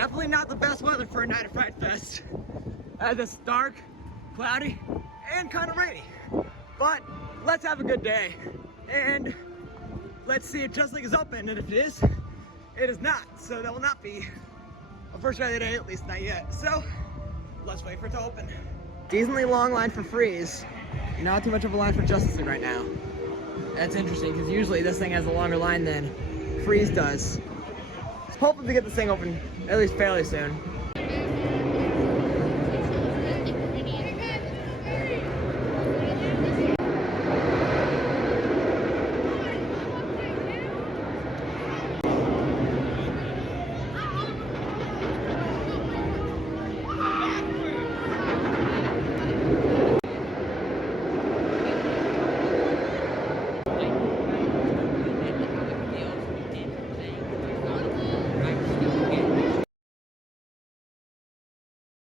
Definitely not the best weather for a night of Fright Fest, as it's dark, cloudy, and kind of rainy. But let's have a good day, and let's see if Just League is open, and if it is not. So that will not be a first ride of the day, at least not yet. So let's wait for it to open. Decently long line for Freeze. Not too much of a line for Justice League right now. That's interesting, because usually this thing has a longer line than Freeze does. So hopefully to get this thing open at least fairly soon.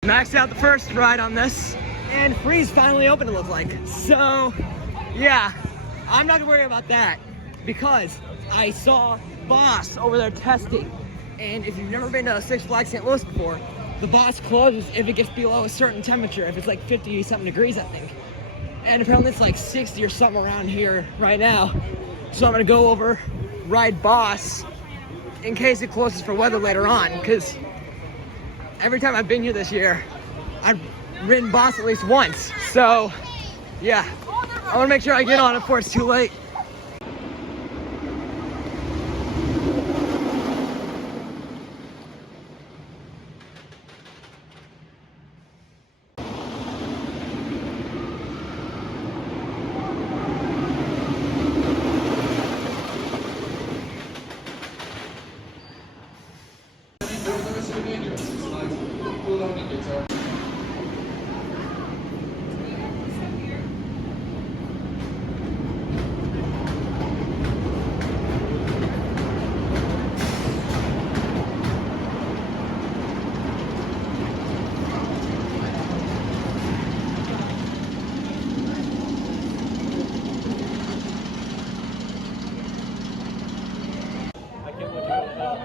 Maxed out the first ride on this, and Freeze finally opened, it looks like. So, yeah, I'm not gonna worry about that because I saw Boss over there testing. And if you've never been to Six Flags St. Louis before, the Boss closes if it gets below a certain temperature, if it's like 50 something degrees, I think. And apparently it's like 60 or something around here right now. So I'm gonna go over, ride Boss in case it closes for weather later on, because every time I've been here this year, I've ridden Boss at least once. So, yeah, I want to make sure I get on it before it's too late.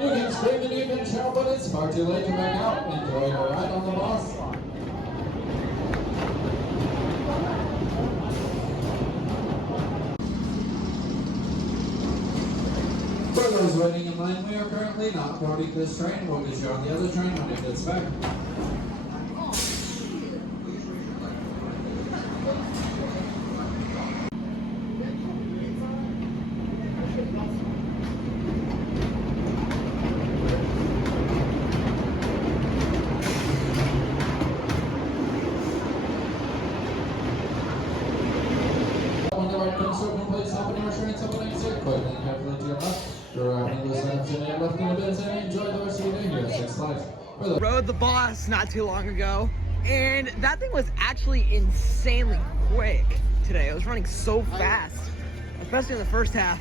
You can scream and you can shout, but it's far too late to back out. Enjoy your ride on the Boss. For those waiting in line, we are currently not boarding this train. We'll get you on the other train when it gets back. Rode the Boss not too long ago, and that thing was actually insanely quick today. It was running so fast, especially in the first half.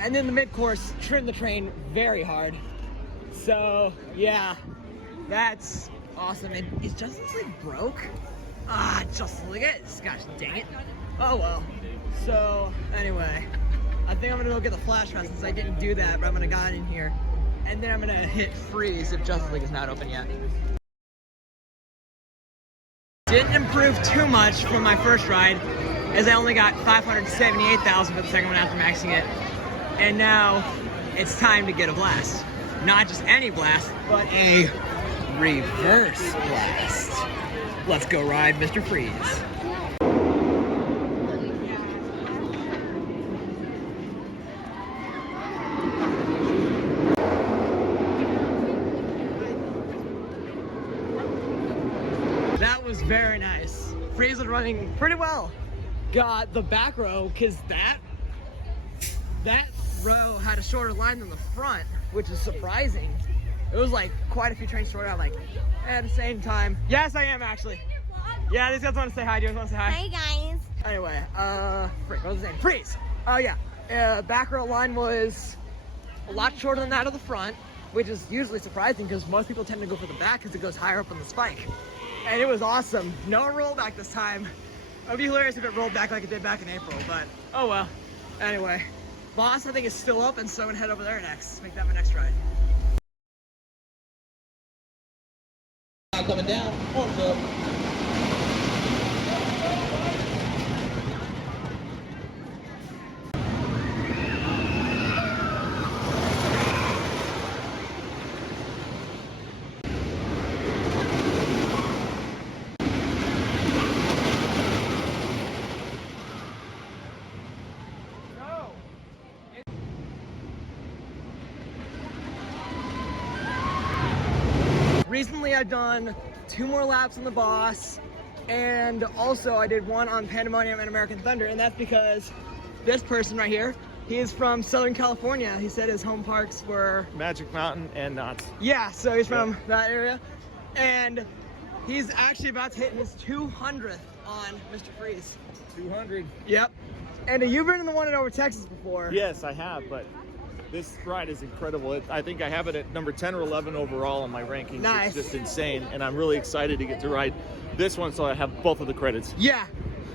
And then the mid-course trimmed the train very hard. So, yeah, that's awesome. And is Justice League broke? Justice League is. Gosh dang it. Oh well. So, anyway, I think I'm gonna go get the flash pass since I didn't do that, but I'm gonna get in here. And then I'm gonna hit Freeze if Justice League is not open yet. Didn't improve too much from my first ride, as I only got 578,000 for the second one after maxing it. And now it's time to get a blast. Not just any blast, but a reverse blast. Let's go ride Mr. Freeze. That was very nice. Freeze was running pretty well. Got the back row, because that row had a shorter line than the front, which is surprising. It was like quite a few trains shorter. I'm like, at the same time. Yes, I am actually. Yeah, these guys want to say hi. Do you guys want to say hi? Hi guys. Anyway, frick, what was his name? Freeze. Oh yeah, back row line was a lot shorter than that of the front, which is usually surprising because most people tend to go for the back because it goes higher up on the spike. And it was awesome. No rollback this time. It would be hilarious if it rolled back like it did back in April, but oh well. Anyway, Boss I think is still open, so I'm gonna head over there next. Make that my next ride. coming down. Horns up. Recently I've done 2 more laps on the Boss, and also I did one on Pandemonium and American Thunder, and that's because this person right here, he is from Southern California. He said his home parks were Magic Mountain and Knott's. Yeah, so he's from that area, and he's actually about to hit his 200th on Mr. Freeze. 200. Yep. And you've been in the one at Over Texas before. Yes, I have, but this ride is incredible. I think I have it at number 10 or 11 overall on my rankings. Nice. It's just insane, and I'm really excited to get to ride this one, so I have both of the credits. Yeah,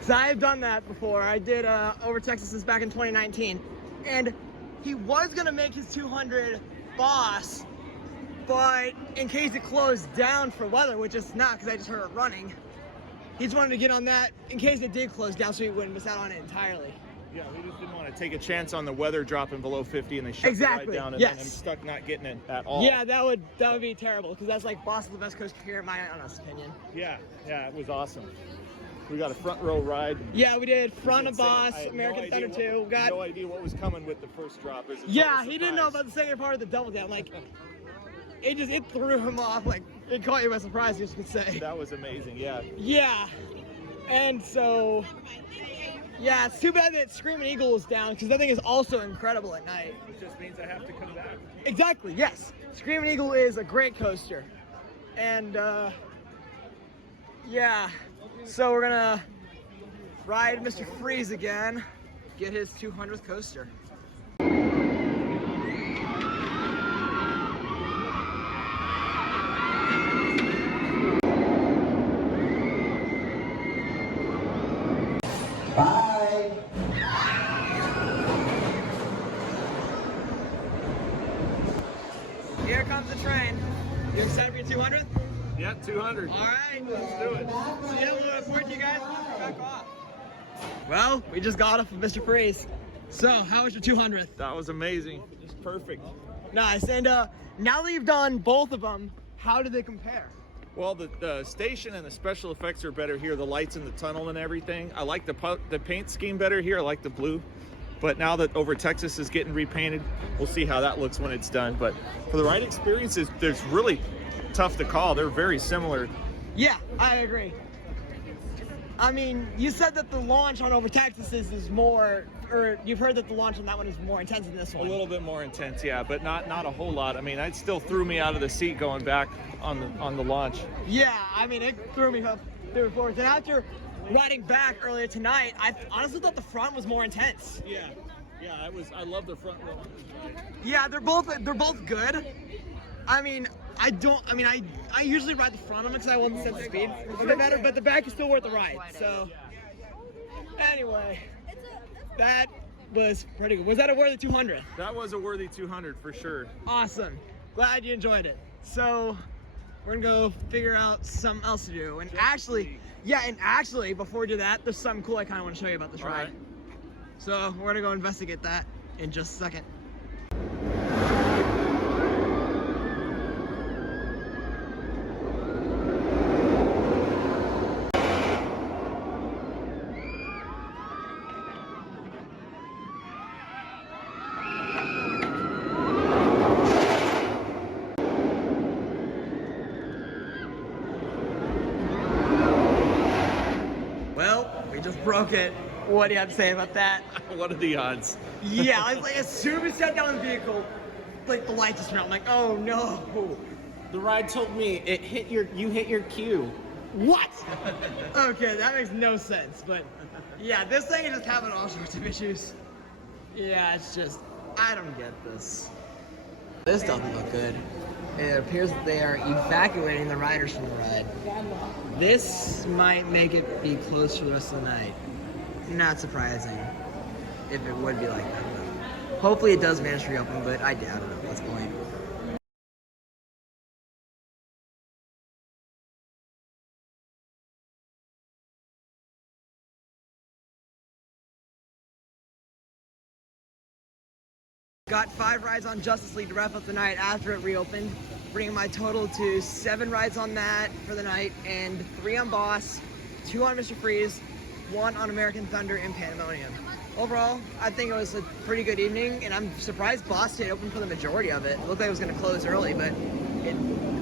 so I've done that before. I did Over Texas back in 2019, and he was gonna make his 200 Boss, but in case it closed down for weather, which it's not because I just heard it running, he just wanted to get on that in case it did close down so he wouldn't miss out on it entirely. Yeah, we just didn't want to take a chance on the weather dropping below 50 and they shut Exactly, the ride down, and yes. then I'm stuck not getting it at all. Yeah, that would be terrible, because that's like Boss is the best coaster here in my honest opinion. Yeah, it was awesome. We got a front row ride. Yeah, we did front of Insane. Boss, I had American Thunder 2. I Got had no idea what was coming with the first drop. It was a Yeah, total he didn't know surprise. about the second part of the double down. Like, it threw him off. Like, it caught you by surprise, you could say. That was amazing, yeah. Yeah, and so, yeah, it's too bad that Screaming Eagle is down, because that thing is also incredible at night. It just means I have to come back. Exactly, yes. Screaming Eagle is a great coaster. And, yeah, so we're gonna ride Mr. Freeze again, get his 200th coaster. Bye. Here comes the train. You excited for your 200th? Yeah, 200. All right, Let's do it. so yeah, we'll report to you guys when we're back off. Well, we just got off of Mr. Freeze. So, how was your 200th? That was amazing. It's perfect. Nice. And now that you've done both of them, how do they compare? Well, the station and the special effects are better here. The lights in the tunnel and everything. I like the paint scheme better here. I like the blue. But now that Over Texas is getting repainted, we'll see how that looks when it's done. But for the ride experiences, there's really tough to call. They're very similar. Yeah, I agree. I mean, you said that the launch on Over Texas is more, or you've heard that the launch on that one is more intense than this A one. little bit more intense, yeah, but not a whole lot. I mean, it still threw me out of the seat going back on the launch. Yeah, I mean, it threw me up through and forwards. And after riding back earlier tonight, I honestly thought the front was more intense. Yeah, I love the front row. Yeah, they're both good. I mean, I usually ride the front of them because I want the sense of speed a bit better, but the back is still worth the ride. So, anyway, that was pretty good. Was that a worthy 200? That was a worthy 200 for sure. Awesome. Glad you enjoyed it. So, we're gonna go figure out something else to do. And actually, before we do that, there's something cool I kind of want to show you about this ride. Alright. So, we're gonna go investigate that in just a second. Well, we just broke it. What do you have to say about that? What are the odds? Yeah, like as soon as we sat down in the vehicle, like the lights just went out. I'm like, oh no. The ride told me you hit your cue. What? Okay, that makes no sense. But yeah, this thing is just having all sorts of issues. Yeah, it's just, I don't get this. This doesn't look good. It appears that they are evacuating the riders from the ride. This might make it be closed for the rest of the night. Not surprising if it would be like that. Hopefully it does manage to reopen, but I doubt it at this point. Got 5 rides on Justice League to wrap up the night after it reopened, bringing my total to 7 rides on that for the night, and 3 on Boss, 2 on Mr. Freeze, 1 on American Thunder and Pandemonium. Overall, I think it was a pretty good evening, and I'm surprised Boss stayed open for the majority of it. It looked like it was going to close early, but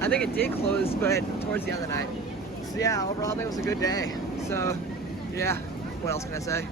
I think it did close, but towards the end of the night. So yeah, overall I think it was a good day. So yeah, what else can I say?